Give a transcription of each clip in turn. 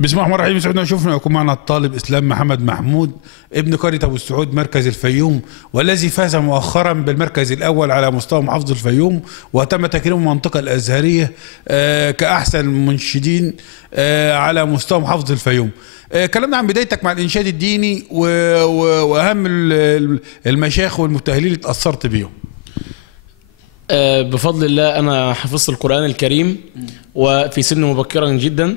بسم الله الرحمن الرحيم. يسعدنا وشوفنا يكون معنا الطالب اسلام محمد محمود ابن قرية ابو السعود مركز الفيوم، والذي فاز مؤخرا بالمركز الاول على مستوى محافظة الفيوم، وتم تكريم المنطقة الازهرية كاحسن منشدين على مستوى محافظة الفيوم. كلامنا عن بدايتك مع الانشاد الديني واهم المشايخ والمبتهلين اللي اتاثرت بيهم. بفضل الله انا حفظت القرآن الكريم وفي سن مبكرا جدا،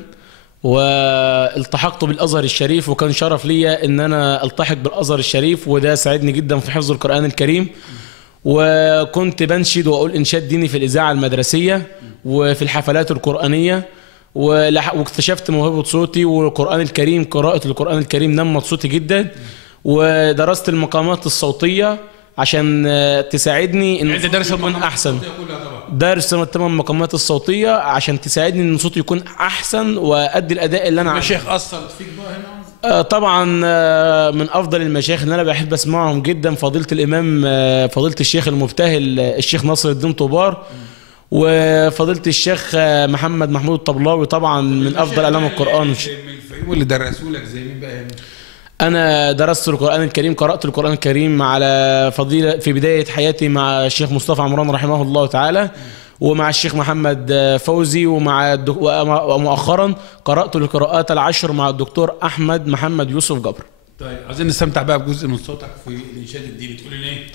والتحقت بالازهر الشريف، وكان شرف ليا ان انا التحق بالازهر الشريف، وده ساعدني جدا في حفظ القرآن الكريم. وكنت بنشد واقول انشاد ديني في الاذاعه المدرسيه وفي الحفلات القرآنيه، واكتشفت موهبه صوتي والقرآن الكريم، قراءه القرآن الكريم نمت صوتي جدا. ودرست المقامات الصوتيه عشان تساعدني ان صوتي يكون احسن. دارس 8 مقامات الصوتيه عشان تساعدني ان صوتي يكون احسن وادي الاداء اللي انا عايزه. المشايخ اثرت فيك بقى هنا؟ طبعا من افضل المشايخ اللي انا بحب اسمعهم جدا فضيله الامام فضيله الشيخ المبتهل الشيخ ناصر الدين طوبار، وفضيله الشيخ محمد محمود الطبلاوي، طبعا من افضل اعلام القران. واللي درسوا لك زي مين بقى هنا؟ أنا درست القرآن الكريم، قرأت القرآن الكريم على فضيلة في بداية حياتي مع الشيخ مصطفى عمران رحمه الله تعالى، ومع الشيخ محمد فوزي، ومؤخرا قرأت القراءات العشر مع الدكتور أحمد محمد يوسف جبر. طيب عايزين نستمتع بقى بجزء من صوتك في الإنشاد الديني، تقول لنا إيه؟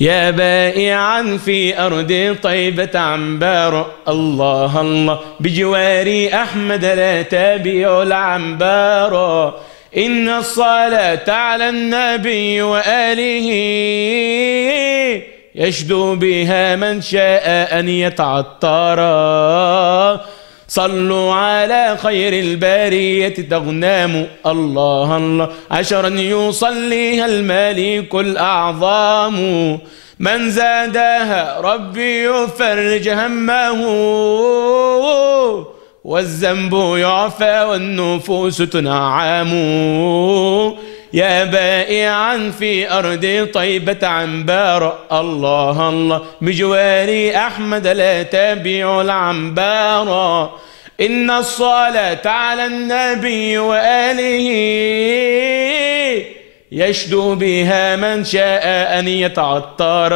يا بائعا في أرض طيبة عنبار، الله الله بجواري أحمد لا تبيع العنبار، إن الصلاة على النبي وآله يشدو بها من شاء أن يتعطر، صلوا على خير البارية تغنام، الله الله عشرا يصليها الملك الأعظم، من زادها ربي يفرج همه، والذنب يعفى والنفوس تنعم، يا بائعا في أرض طيبة عنبار، الله الله بجواري أحمد لا تبيع العنبار، إن الصلاة على النبي وآله يشدو بها من شاء أن يتعطر،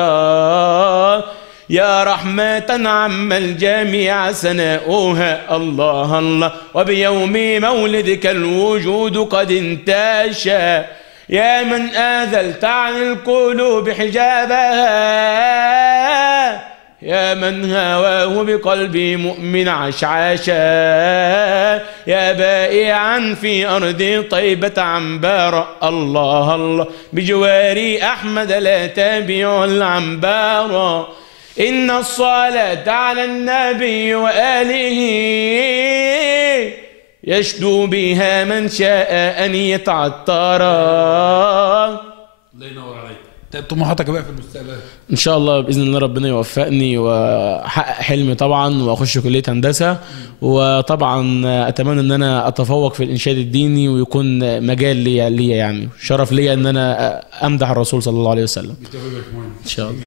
يا رحمة عم الجميع سناؤها، الله الله وبيوم مولدك الوجود قد انتشى، يا من آذلت عن القلوب حجابها، يا من هواه بقلبي مؤمن عشعاشا، يا بائعا في أرض طيبة عنبار، الله الله بجواري أحمد لا تبيع العنبار، إن الصلاة على النبي وآله يشدو بها من شاء أن يتعطر. الله ينور عليك. طموحاتك بقى في المستقبل؟ إن شاء الله بإذن الله ربنا يوفقني وأحقق حلمي طبعا وأخش كلية هندسة، وطبعا أتمنى أن أنا أتفوق في الإنشاد الديني ويكون مجال لي يعني شرف لي أن أنا أمدح الرسول صلى الله عليه وسلم. إن شاء الله.